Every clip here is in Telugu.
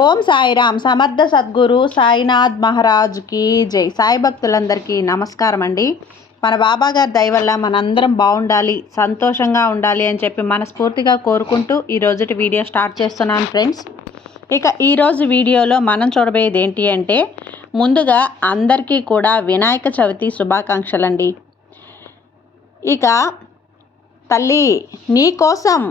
ఓం సాయిరామ్. సమర్థ సద్గురు సాయినాథ్ మహారాజ్కి జై. సాయి భక్తులందరికీ నమస్కారం అండి మన బాబా గారి దయ వల్ల మనందరం బాగుండాలి సంతోషంగా ఉండాలి అని చెప్పి మనస్ఫూర్తిగా కోరుకుంటూ ఈ రోజుటి వీడియో స్టార్ట్ చేస్తున్నాను ఫ్రెండ్స్. ఇక ఈరోజు వీడియోలో మనం చూడబోయేది ఏంటి అంటే ముందుగా అందరికీ కూడా వినాయక చవితి శుభాకాంక్షలండి. ఇక తల్లి నీకోసం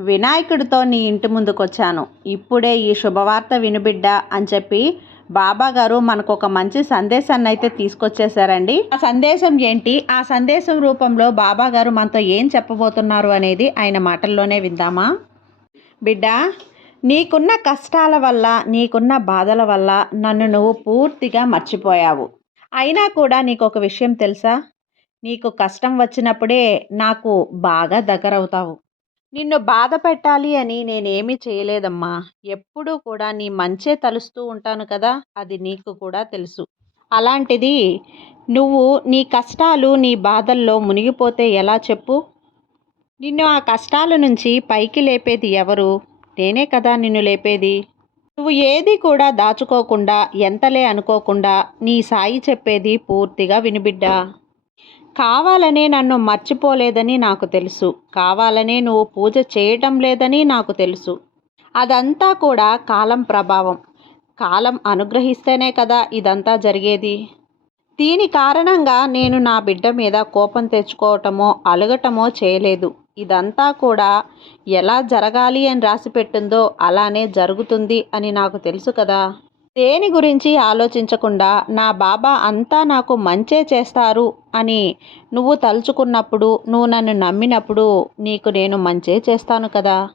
వినాయకుడితో నీ ఇంటి ముందుకు వచ్చాను ఇప్పుడే ఈ శుభవార్త వినుబిడ్డ అని చెప్పి బాబా గారు మనకు ఒక మంచి సందేశాన్ని అయితే తీసుకొచ్చేసారండి ఆ సందేశం ఏంటి? ఆ సందేశం రూపంలో బాబా గారు మనతో ఏం చెప్పబోతున్నారు అనేది ఆయన మాటల్లోనే విందామా? బిడ్డ నీకున్న కష్టాల వల్ల నీకున్న బాధల వల్ల నన్ను నువ్వు పూర్తిగా మర్చిపోయావు. అయినా కూడా నీకు ఒక విషయం తెలుసా? నీకు కష్టం వచ్చినప్పుడే నాకు బాగా దగ్గరవుతావు. నిన్ను బాధ పెట్టాలి అని నేనేమీ చేయలేదమ్మా. ఎప్పుడూ కూడా నీ మంచే తలుస్తూ ఉంటాను కదా అది నీకు కూడా తెలుసు. అలాంటిది నువ్వు నీ కష్టాలు నీ బాధల్లో మునిగిపోతే ఎలా చెప్పు? నిన్ను ఆ కష్టాల నుంచి పైకి లేపేది ఎవరు? నేనే కదా నిన్ను లేపేది. నువ్వు ఏది కూడా దాచుకోకుండా ఎంతలే అనుకోకుండా నీ సాయి చెప్పేది పూర్తిగా వినిబిడ్డా? కావాలనే నన్ను మర్చిపోలేదని నాకు తెలుసు. కావాలనే నువ్వు పూజ చేయటం లేదని నాకు తెలుసు. అదంతా కూడా కాలం ప్రభావం. కాలం అనుగ్రహిస్తేనే కదా ఇదంతా జరిగేది. దీని కారణంగా నేను నా బిడ్డ మీద కోపం తెచ్చుకోవటమో అలగటమో చేయలేదు. ఇదంతా కూడా ఎలా జరగాలి అని రాసి పెట్టిందో అలానే జరుగుతుంది అని నాకు తెలుసు కదా. దేని గురించి ఆలోచించకుండా నా బాబా అంతా నాకు మంచే చేస్తారు అని నువ్వు తలుచుకున్నప్పుడు నువ్వు నన్ను నమ్మినప్పుడు నీకు నేను మంచే చేస్తాను కదా?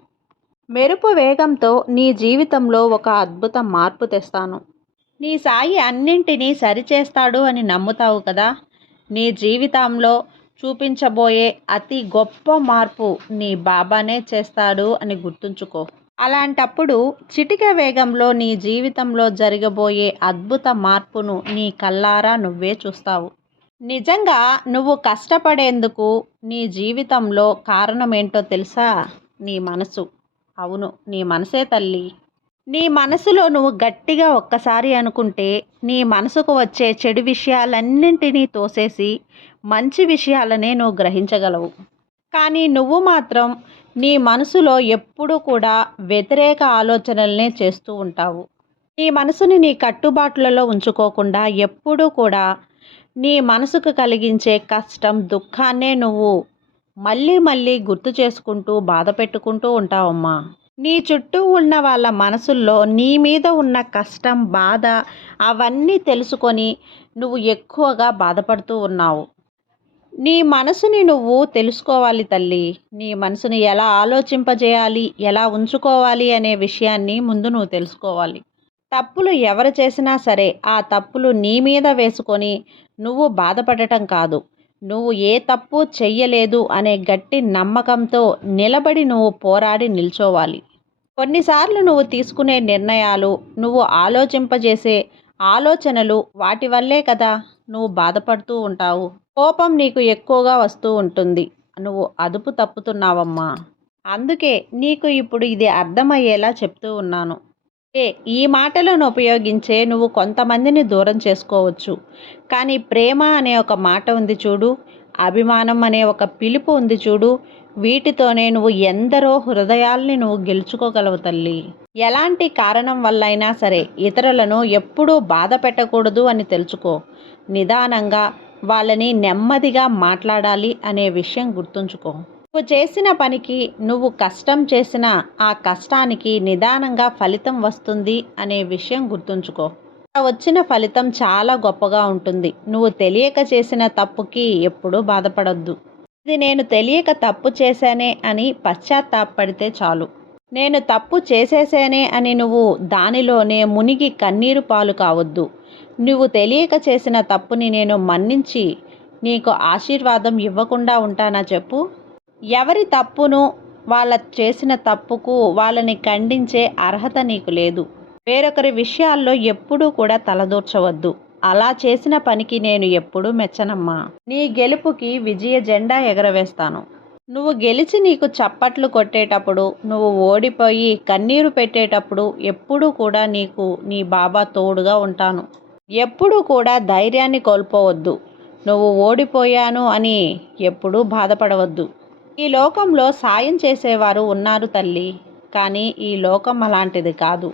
మెరుపు వేగంతో నీ జీవితంలో ఒక అద్భుత మార్పు తెస్తాను. నీ సాయి అన్నింటినీ సరిచేస్తాడు అని నమ్ముతావు కదా? నీ జీవితంలో చూపించబోయే అతి గొప్ప మార్పు నీ బాబానే చేస్తాడు అని గుర్తుంచుకో. అలాంటప్పుడు చిటిక వేగంలో నీ జీవితంలో జరగబోయే అద్భుత మార్పును నీ కల్లారా నువ్వే చూస్తావు. నిజంగా నువ్వు కష్టపడేందుకు నీ జీవితంలో కారణమేంటో తెలుసా? నీ మనసు. అవును నీ మనసే తల్లి. నీ మనసులో నువ్వు గట్టిగా ఒక్కసారి అనుకుంటే నీ మనసుకు వచ్చే చెడు విషయాలన్నింటినీ తోసేసి మంచి విషయాలనే నువ్వు గ్రహించగలవు. కానీ నువ్వు మాత్రం నీ మనసులో ఎప్పుడూ కూడా వ్యతిరేక ఆలోచనలనే చేస్తూ ఉంటావు. నీ మనసుని నీ కట్టుబాట్లలో ఉంచుకోకుండా ఎప్పుడూ కూడా నీ మనసుకు కలిగించే కష్టం దుఃఖాన్నే నువ్వు మళ్ళీ మళ్ళీ గుర్తు చేసుకుంటూ బాధ పెట్టుకుంటూ ఉంటావమ్మా. నీ చుట్టూ ఉన్న వాళ్ళ మనసుల్లో నీ మీద ఉన్న కష్టం బాధ అవన్నీ తెలుసుకొని నువ్వు ఎక్కువగా బాధపడుతూ ఉన్నావు. నీ మనసుని నువ్వు తెలుసుకోవాలి తల్లి. నీ మనసుని ఎలా ఆలోచింపజేయాలి ఎలా ఉంచుకోవాలి అనే విషయాన్ని ముందు నువ్వు తెలుసుకోవాలి. తప్పులు ఎవరు చేసినా సరే ఆ తప్పులు నీ మీద వేసుకొని నువ్వు బాధపడటం కాదు. నువ్వు ఏ తప్పు చెయ్యలేదు అనే గట్టి నమ్మకంతో నిలబడి నువ్వు పోరాడి నిల్చోవాలి. కొన్నిసార్లు నువ్వు తీసుకునే నిర్ణయాలు నువ్వు ఆలోచింపజేసే ఆలోచనలు వాటి వల్లే కదా నువ్వు బాధపడుతూ ఉంటావు. కోపం నీకు ఎక్కువగా వస్తూ ఉంటుంది. నువ్వు అదుపు తప్పుతున్నావమ్మా. అందుకే నీకు ఇప్పుడు ఇది అర్థమయ్యేలా చెప్తూ ఉన్నాను. ఏ ఈ మాటలను ఉపయోగించే నువ్వు కొంతమందిని దూరం చేసుకోవచ్చు. కానీ ప్రేమ అనే ఒక మాట ఉంది చూడు. అభిమానం అనే ఒక పిలుపు ఉంది చూడు. వీటితోనే నువ్వు ఎందరో హృదయాల్ని నువ్వు గెలుచుకోగలవు తల్లి. ఎలాంటి కారణం వల్లైనా సరే ఇతరులను ఎప్పుడూ బాధ పెట్టకూడదు అని తెలుసుకో. నిదానంగా వాళ్ళని నెమ్మదిగా మాట్లాడాలి అనే విషయం గుర్తుంచుకో. నువ్వు చేసిన పనికి నువ్వు కష్టం చేసిన ఆ కష్టానికి నిదానంగా ఫలితం వస్తుంది అనే విషయం గుర్తుంచుకో. వచ్చిన ఫలితం చాలా గొప్పగా ఉంటుంది. నువ్వు తెలియక చేసిన తప్పుకి ఎప్పుడూ బాధపడద్దు. ఇది నేను తెలియక తప్పు చేశానే అని పశ్చాత్తాపడితే చాలు. నేను తప్పు చేసేసానే అని నువ్వు దానిలోనే మునిగి కన్నీరు పాలు కావద్దు. నువ్వు తెలియక చేసిన తప్పుని నేను మన్నించి నీకు ఆశీర్వాదం ఇవ్వకుండా ఉంటానా చెప్పు? ఎవరి తప్పును వాళ్ళ చేసిన తప్పుకు వాళ్ళని ఖండించే అర్హత నీకు లేదు. వేరొకరి విషయాల్లో ఎప్పుడూ కూడా తలదూర్చవద్దు. అలా చేసిన పనికి నేను ఎప్పుడూ మెచ్చనమ్మా. నీ గెలుపుకి విజయ జెండా ఎగరవేస్తాను. నువ్వు గెలిచి నీకు చప్పట్లు కొట్టేటప్పుడు నువ్వు ఓడిపోయి కన్నీరు పెట్టేటప్పుడు ఎప్పుడూ కూడా నీకు నీ బాబా తోడుగా ఉంటాను. ఎప్పుడూ కూడా ధైర్యాన్ని కోల్పోవద్దు. నువ్వు ఓడిపోయాను అని ఎప్పుడూ బాధపడవద్దు. ఈ లోకంలో సాయం చేసేవారు ఉన్నారు తల్లి. కానీ ఈ లోకం అలాంటిది కాదు.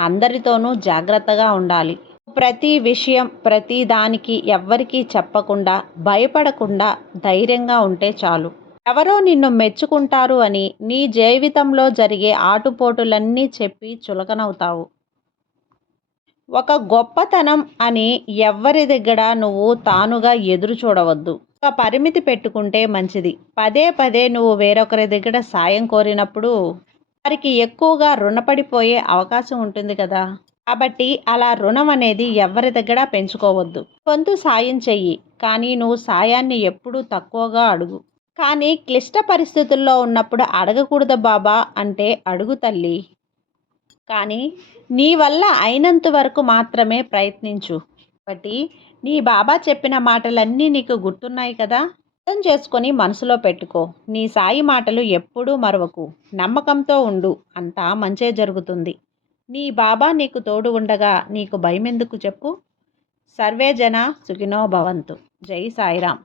అందరితోనూ జాగ్రత్తగా ఉండాలి. ప్రతి విషయం ప్రతి దానికి ఎవ్వరికీ చెప్పకుండా భయపడకుండా ధైర్యంగా ఉంటే చాలు. ఎవరో నిన్ను మెచ్చుకుంటారు అని నీ జీవితంలో జరిగే ఆటుపోటులన్నీ చెప్పి చులకనవుతావు. ఒక గొప్పతనం అని ఎవ్వరి దగ్గర నువ్వు తానుగా ఎదురు చూడవద్దు. ఒక పరిమితి పెట్టుకుంటే మంచిది. పదే పదే నువ్వు వేరొకరి దగ్గర సాయం కోరినప్పుడు వారికి ఎక్కువగా రుణపడిపోయే అవకాశం ఉంటుంది కదా. కాబట్టి అలా రుణం అనేది ఎవరి దగ్గర పెంచుకోవద్దు. కొంత సాయం చెయ్యి. కానీ నువ్వు సాయాన్ని ఎప్పుడూ తక్కువగా అడుగు. కానీ క్లిష్ట పరిస్థితుల్లో ఉన్నప్పుడు అడగకూడదు బాబా అంటే అడుగు తల్లి. కానీ నీ వల్ల అయినంత వరకు మాత్రమే ప్రయత్నించు. కాబట్టి నీ బాబా చెప్పిన మాటలన్నీ నీకు గుర్తున్నాయి కదా? అర్థం చేసుకొని మనసులో పెట్టుకో. నీ సాయి మాటలు ఎప్పుడూ మరవకు. నమ్మకంతో ఉండు. అంతా మంచే జరుగుతుంది. నీ బాబా నీకు తోడు ఉండగా నీకు భయం ఎందుకు చెప్పు? సర్వే జన సుఖినో భవంతు. జై సాయిరామ్.